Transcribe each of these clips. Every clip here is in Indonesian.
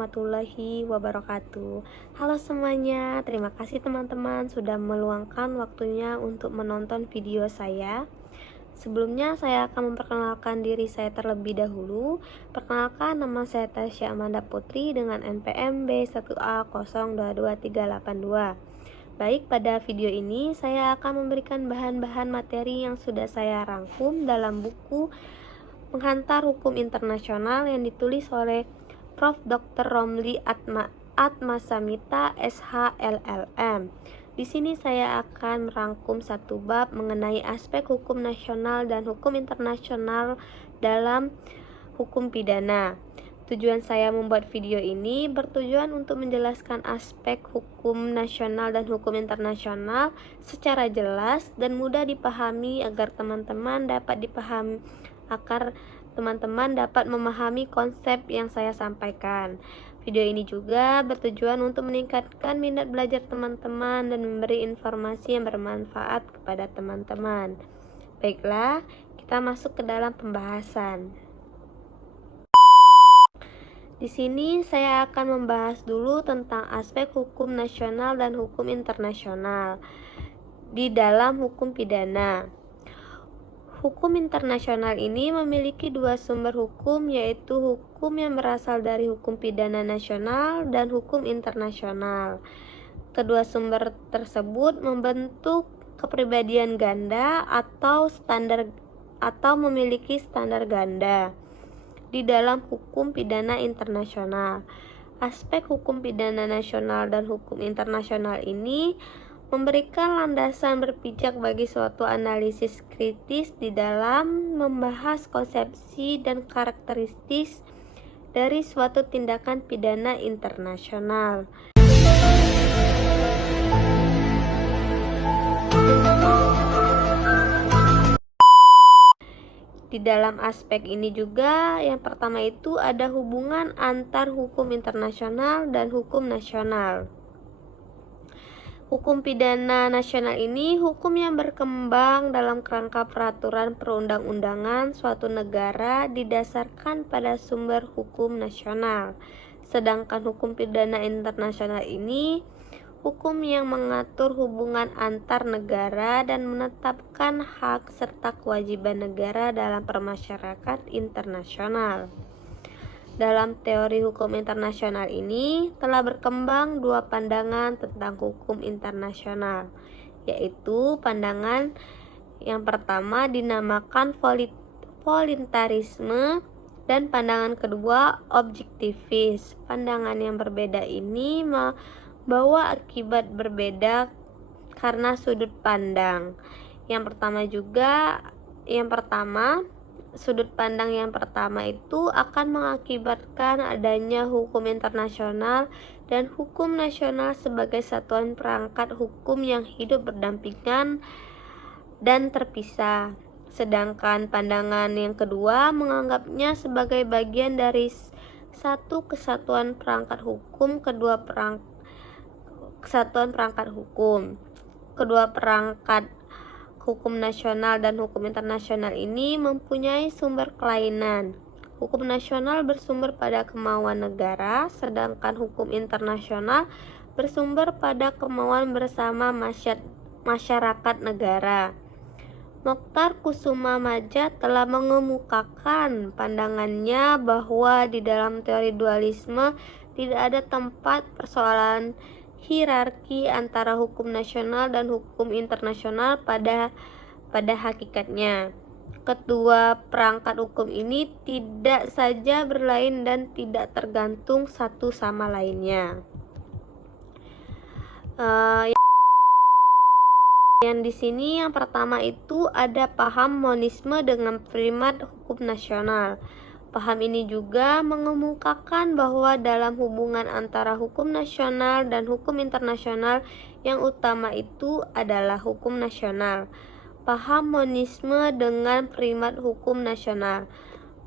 warahmatullahi wabarakatuh. Halo semuanya, terima kasih teman-teman sudah meluangkan waktunya untuk menonton video saya. Sebelumnya saya akan memperkenalkan diri saya terlebih dahulu. Perkenalkan, nama saya Tasya Amanda Putri dengan NPM B1A022382. Baik, pada video ini saya akan memberikan bahan-bahan materi yang sudah saya rangkum dalam buku Penghantar Hukum Internasional yang ditulis oleh Prof. Dr. Romli Atmasamita SHLLM. Di sini saya akan rangkum satu bab mengenai aspek hukum nasional dan hukum internasional dalam hukum pidana. Tujuan saya membuat video ini bertujuan untuk menjelaskan aspek hukum nasional dan hukum internasional secara jelas dan mudah dipahami agar teman-teman dapat memahami konsep yang saya sampaikan. Video ini juga bertujuan untuk meningkatkan minat belajar teman-teman dan memberi informasi yang bermanfaat kepada teman-teman. Baiklah, kita masuk ke dalam pembahasan. Di sini saya akan membahas dulu tentang aspek hukum nasional dan hukum internasional di dalam hukum pidana. Hukum internasional ini memiliki dua sumber hukum, yaitu hukum yang berasal dari hukum pidana nasional dan hukum internasional. Kedua sumber tersebut membentuk kepribadian ganda atau memiliki standar ganda di dalam hukum pidana internasional. Aspek hukum pidana nasional dan hukum internasional ini memberikan landasan berpijak bagi suatu analisis kritis di dalam membahas konsepsi dan karakteristik dari suatu tindakan pidana internasional. Di dalam aspek ini juga yang pertama itu ada hubungan antar hukum internasional dan hukum nasional. Hukum pidana nasional ini hukum yang berkembang dalam kerangka peraturan perundang-undangan suatu negara didasarkan pada sumber hukum nasional. Sedangkan hukum pidana internasional ini hukum yang mengatur hubungan antar negara dan menetapkan hak serta kewajiban negara dalam permasyarakat internasional. Dalam teori hukum internasional ini telah berkembang dua pandangan tentang hukum internasional, yaitu pandangan yang pertama dinamakan voluntarisme dan pandangan kedua objektivis. Pandangan yang berbeda ini membawa akibat berbeda karena sudut pandang. Sudut pandang yang pertama itu akan mengakibatkan adanya hukum internasional dan hukum nasional sebagai satuan perangkat hukum yang hidup berdampingan dan terpisah. Sedangkan pandangan yang kedua menganggapnya sebagai bagian dari satu kesatuan perangkat hukum. Kedua perangkat hukum nasional dan hukum internasional ini mempunyai sumber kelainan. Hukum nasional bersumber pada kemauan negara, sedangkan hukum internasional bersumber pada kemauan bersama masyarakat negara. Mokhtar Kusumamajat telah mengemukakan pandangannya bahwa di dalam teori dualisme tidak ada tempat persoalan hierarki antara hukum nasional dan hukum internasional pada hakikatnya. Kedua perangkat hukum ini tidak saja berlain dan tidak tergantung satu sama lainnya. Yang di sini yang pertama itu ada paham monisme dengan primat hukum nasional. Paham ini juga mengemukakan bahwa dalam hubungan antara hukum nasional dan hukum internasional yang utama itu adalah hukum nasional. Paham monisme dengan primat hukum nasional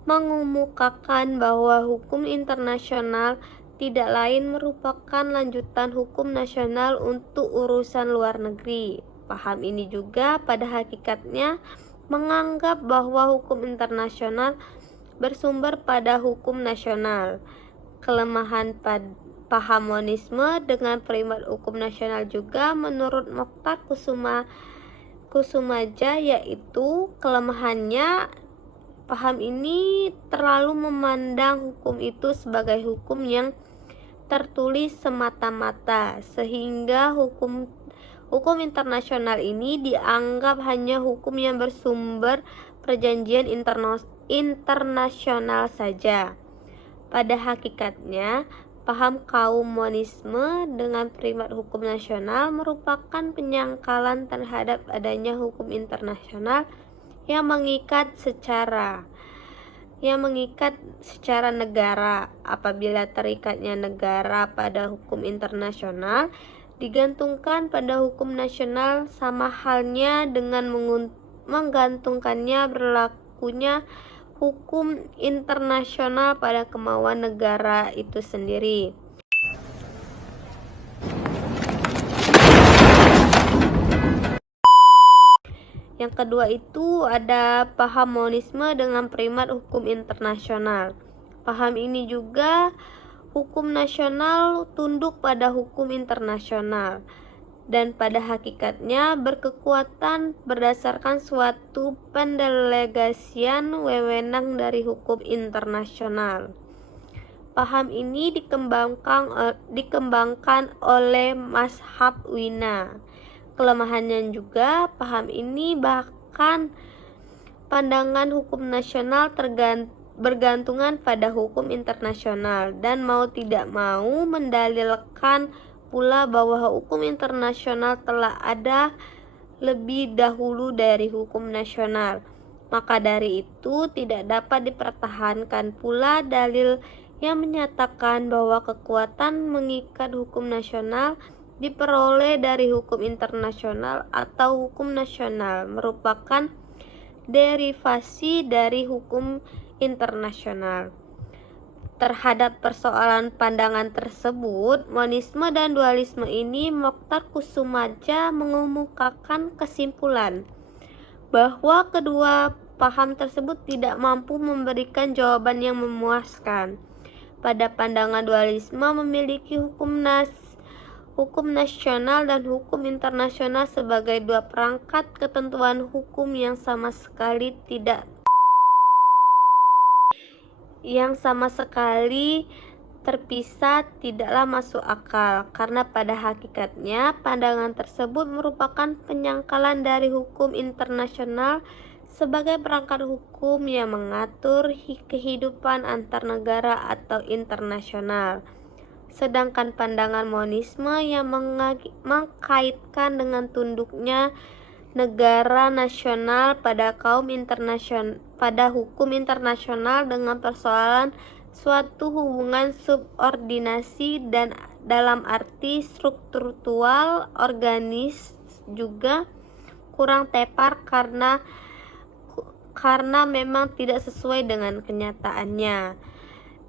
mengemukakan bahwa hukum internasional tidak lain merupakan lanjutan hukum nasional untuk urusan luar negeri. Paham ini juga pada hakikatnya menganggap bahwa hukum internasional bersumber pada hukum nasional. kelemahan paham monisme dengan primat hukum nasional juga menurut Mokhtar Kusumaja, yaitu kelemahannya paham ini terlalu memandang hukum itu sebagai hukum yang tertulis semata-mata, sehingga hukum internasional ini dianggap hanya hukum yang bersumber perjanjian internasional saja. Pada hakikatnya, paham kaum monisme dengan primat hukum nasional merupakan penyangkalan terhadap adanya hukum internasional yang mengikat secara negara. Apabila terikatnya negara pada hukum internasional digantungkan pada hukum nasional, sama halnya dengan menggantungkannya berlakunya hukum internasional pada kemauan negara itu sendiri. Yang kedua itu ada paham monisme dengan primat hukum internasional. Paham ini juga hukum nasional tunduk pada hukum internasional dan pada hakikatnya berkekuatan berdasarkan suatu pendelegasian wewenang dari hukum internasional. Paham ini dikembangkan oleh mazhab Wina. Kelemahannya juga paham ini bahkan pandangan hukum nasional bergantungan pada hukum internasional dan mau tidak mau mendalilkan pula bahwa hukum internasional telah ada lebih dahulu dari hukum nasional. Maka dari itu tidak dapat dipertahankan pula dalil yang menyatakan bahwa kekuatan mengikat hukum nasional diperoleh dari hukum internasional atau hukum nasional merupakan derivasi dari hukum internasional. Terhadap persoalan pandangan tersebut, monisme dan dualisme ini, Mokhtar Kusumaja mengemukakan kesimpulan bahwa kedua paham tersebut tidak mampu memberikan jawaban yang memuaskan. Pada pandangan dualisme memiliki hukum nasional dan hukum internasional sebagai dua perangkat ketentuan hukum yang sama sekali terpisah tidaklah masuk akal, karena pada hakikatnya pandangan tersebut merupakan penyangkalan dari hukum internasional sebagai perangkat hukum yang mengatur kehidupan antar negara atau internasional. Sedangkan pandangan monisme yang mengkaitkan dengan tunduknya negara nasional pada hukum internasional dengan persoalan suatu hubungan subordinasi dan dalam arti struktural organis juga kurang tepat karena memang tidak sesuai dengan kenyataannya.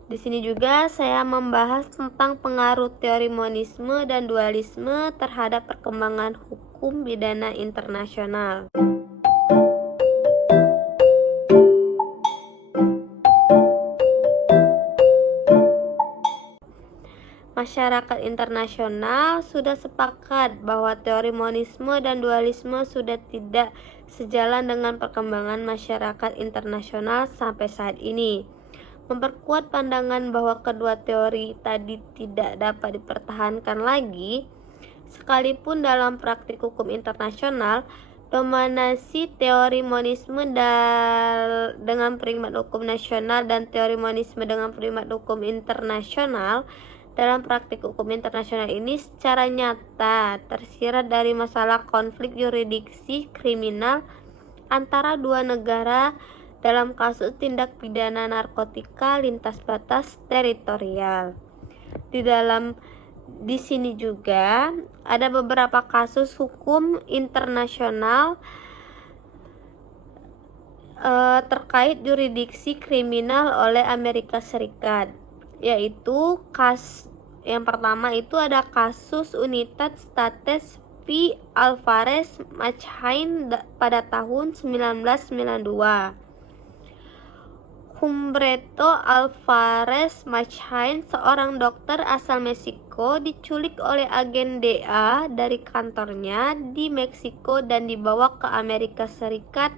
Di sini juga saya membahas tentang pengaruh teori monisme dan dualisme terhadap perkembangan hukum pidana internasional. Masyarakat internasional sudah sepakat bahwa teori monisme dan dualisme sudah tidak sejalan dengan perkembangan masyarakat internasional sampai saat ini. Memperkuat pandangan bahwa kedua teori tadi tidak dapat dipertahankan lagi, sekalipun dalam praktik hukum internasional, dominasi teori monisme dengan primat hukum nasional dan teori monisme dengan primat hukum internasional dalam praktik hukum internasional ini secara nyata tersirat dari masalah konflik yurisdiksi kriminal antara dua negara dalam kasus tindak pidana narkotika lintas batas teritorial. Di sini juga ada beberapa kasus hukum internasional terkait yurisdiksi kriminal oleh Amerika Serikat, yaitu yang pertama itu ada kasus United States v. Alvarez Machain pada tahun 1992. Humberto Alvarez Machain, seorang dokter asal Meksiko, diculik oleh agen DA dari kantornya di Meksiko dan dibawa ke Amerika Serikat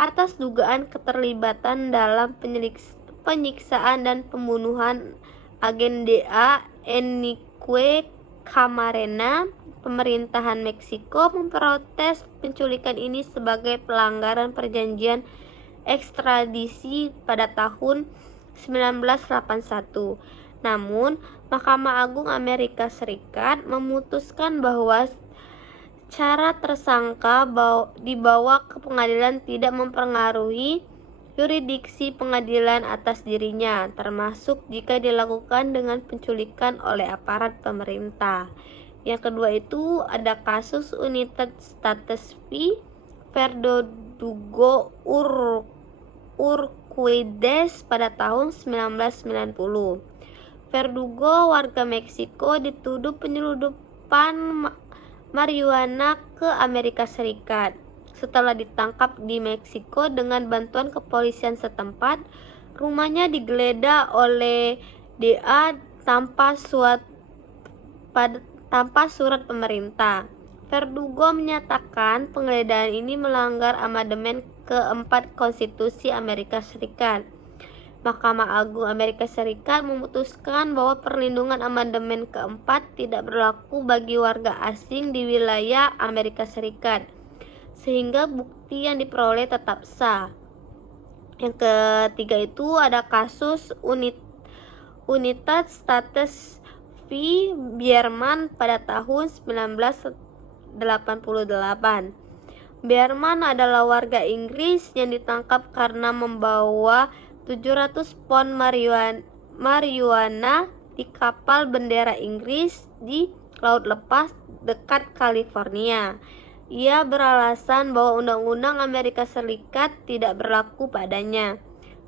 atas dugaan keterlibatan dalam penyiksaan dan pembunuhan agen DA Enrique Camarena. Pemerintahan Meksiko memprotes penculikan ini sebagai pelanggaran perjanjian ekstradisi pada tahun 1981. Namun, Mahkamah Agung Amerika Serikat memutuskan bahwa cara tersangka dibawa ke pengadilan tidak mempengaruhi yurisdiksi pengadilan atas dirinya, termasuk jika dilakukan dengan penculikan oleh aparat pemerintah. Yang kedua itu ada kasus United States v. Verdugo Urquidez pada tahun 1990. Verdugo, warga Meksiko, dituduh penyelundupan marijuana ke Amerika Serikat. Setelah ditangkap di Meksiko dengan bantuan kepolisian setempat, rumahnya digeledah oleh DA tanpa surat pemerintah. Verdugo menyatakan penggeledahan ini melanggar amandemen keempat Konstitusi Amerika Serikat. Mahkamah Agung Amerika Serikat memutuskan bahwa perlindungan amandemen keempat tidak berlaku bagi warga asing di wilayah Amerika Serikat, sehingga bukti yang diperoleh tetap sah. Yang ketiga itu ada kasus United States v. Bierman pada tahun 1988. Bierman adalah warga Inggris yang ditangkap karena membawa 700 pon marijuana di kapal bendera Inggris di Laut Lepas dekat California. Ia beralasan bahwa Undang-Undang Amerika Serikat tidak berlaku padanya.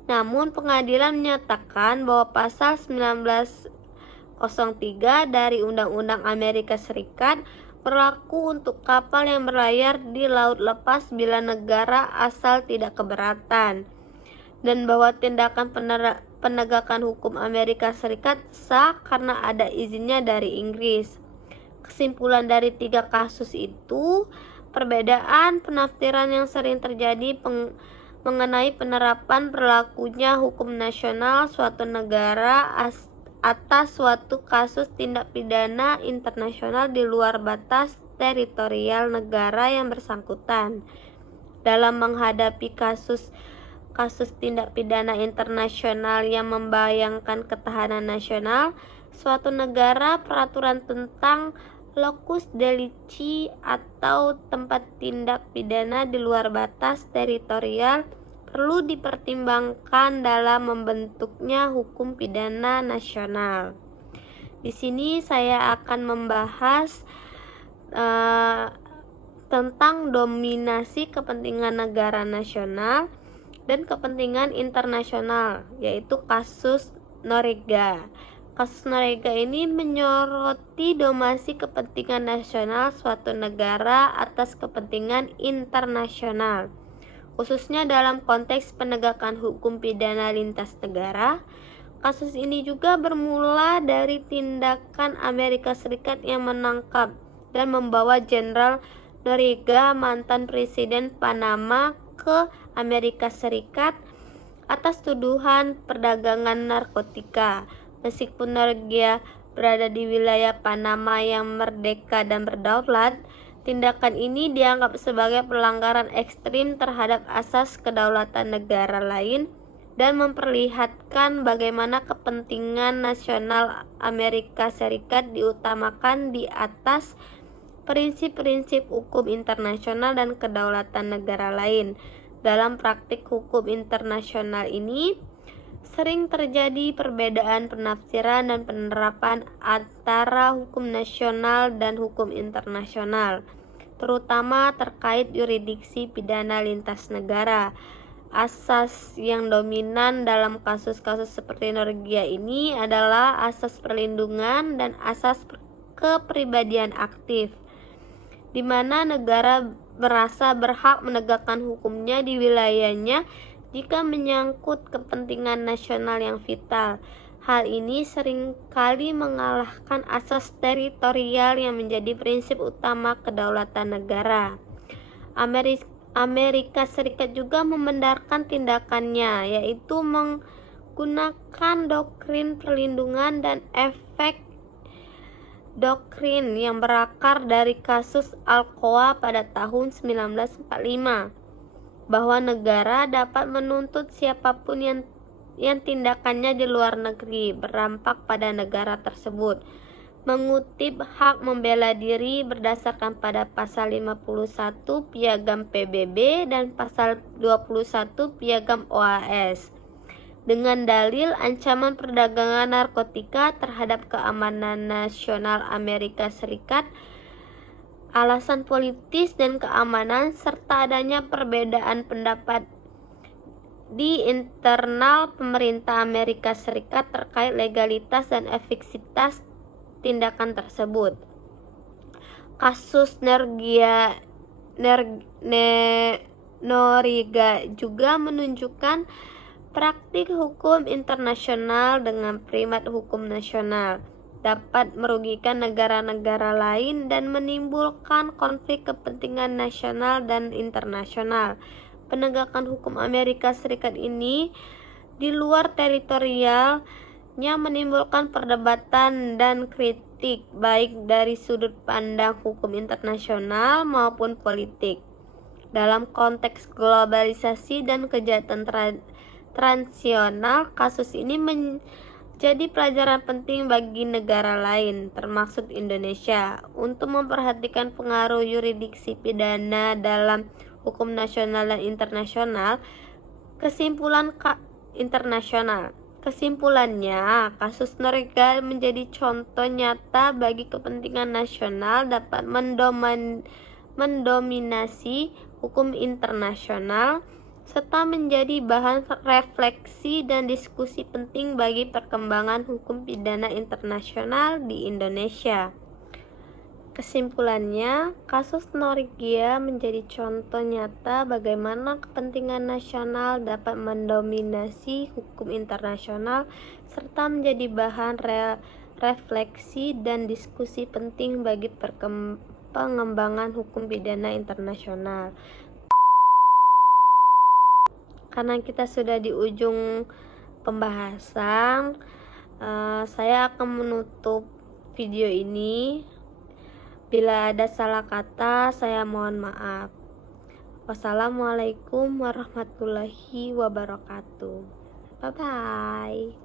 Namun pengadilan menyatakan bahwa pasal 1903 dari Undang-Undang Amerika Serikat berlaku untuk kapal yang berlayar di laut lepas bila negara asal tidak keberatan, dan bahwa tindakan penegakan hukum Amerika Serikat sah karena ada izinnya dari Inggris. Kesimpulan dari tiga kasus itu, perbedaan penafsiran yang sering terjadi mengenai penerapan berlakunya hukum nasional suatu negara atas suatu kasus tindak pidana internasional di luar batas teritorial negara yang bersangkutan. Dalam menghadapi kasus tindak pidana internasional yang membayangkan ketahanan nasional suatu negara, peraturan tentang locus delicti atau tempat tindak pidana di luar batas teritorial perlu dipertimbangkan dalam membentuknya hukum pidana nasional. Di sini saya akan membahas tentang dominasi kepentingan negara nasional dan kepentingan internasional, yaitu kasus Noriega. Kasus Noriega ini menyoroti domasi kepentingan nasional suatu negara atas kepentingan internasional, khususnya dalam konteks penegakan hukum pidana lintas negara. Kasus ini juga bermula dari tindakan Amerika Serikat yang menangkap dan membawa Jenderal Noriega, mantan Presiden Panama, ke Amerika Serikat atas tuduhan perdagangan narkotika. Meskipun Noriega berada di wilayah Panama yang merdeka dan berdaulat, tindakan ini dianggap sebagai pelanggaran ekstrim terhadap asas kedaulatan negara lain dan memperlihatkan bagaimana kepentingan nasional Amerika Serikat diutamakan di atas prinsip-prinsip hukum internasional dan kedaulatan negara lain. Dalam praktik hukum internasional ini, sering terjadi perbedaan penafsiran dan penerapan antara hukum nasional dan hukum internasional, terutama terkait yurisdiksi pidana lintas negara. Asas yang dominan dalam kasus-kasus seperti Noriega ini adalah asas perlindungan dan asas kepribadian aktif, di mana negara merasa berhak menegakkan hukumnya di wilayahnya jika menyangkut kepentingan nasional yang vital. Hal ini seringkali mengalahkan asas teritorial yang menjadi prinsip utama kedaulatan negara. Amerika Serikat juga membenarkan tindakannya, yaitu menggunakan doktrin perlindungan dan efek doktrin yang berakar dari kasus Alcoa pada tahun 1945, bahwa negara dapat menuntut siapapun yang tindakannya di luar negeri berdampak pada negara tersebut. Mengutip hak membela diri berdasarkan pada pasal 51 Piagam PBB dan pasal 21 Piagam OAS, dengan dalil ancaman perdagangan narkotika terhadap keamanan nasional Amerika Serikat, alasan politis dan keamanan, serta adanya perbedaan pendapat di internal pemerintah Amerika Serikat terkait legalitas dan efektivitas tindakan tersebut. Kasus Noriega juga menunjukkan praktik hukum internasional dengan primat hukum nasional dapat merugikan negara-negara lain dan menimbulkan konflik kepentingan nasional dan internasional. Penegakan hukum Amerika Serikat ini di luar teritorialnya menimbulkan perdebatan dan kritik baik dari sudut pandang hukum internasional maupun politik. Dalam konteks globalisasi dan kejahatan transnasional, kasus ini menjadi pelajaran penting bagi negara lain, termasuk Indonesia, untuk memperhatikan pengaruh yurisdiksi pidana dalam hukum nasional dan internasional. Kesimpulannya, kasus Noriega menjadi contoh nyata bagi kepentingan nasional dapat mendominasi hukum internasional, serta menjadi bahan refleksi dan diskusi penting bagi perkembangan hukum pidana internasional di Indonesia. Kesimpulannya, kasus Noriega menjadi contoh nyata bagaimana kepentingan nasional dapat mendominasi hukum internasional serta menjadi bahan refleksi dan diskusi penting bagi pengembangan hukum pidana internasional. Karena kita sudah di ujung pembahasan, saya akan menutup video ini. Bila ada salah kata, saya mohon maaf. Wassalamualaikum warahmatullahi wabarakatuh. Bye-bye.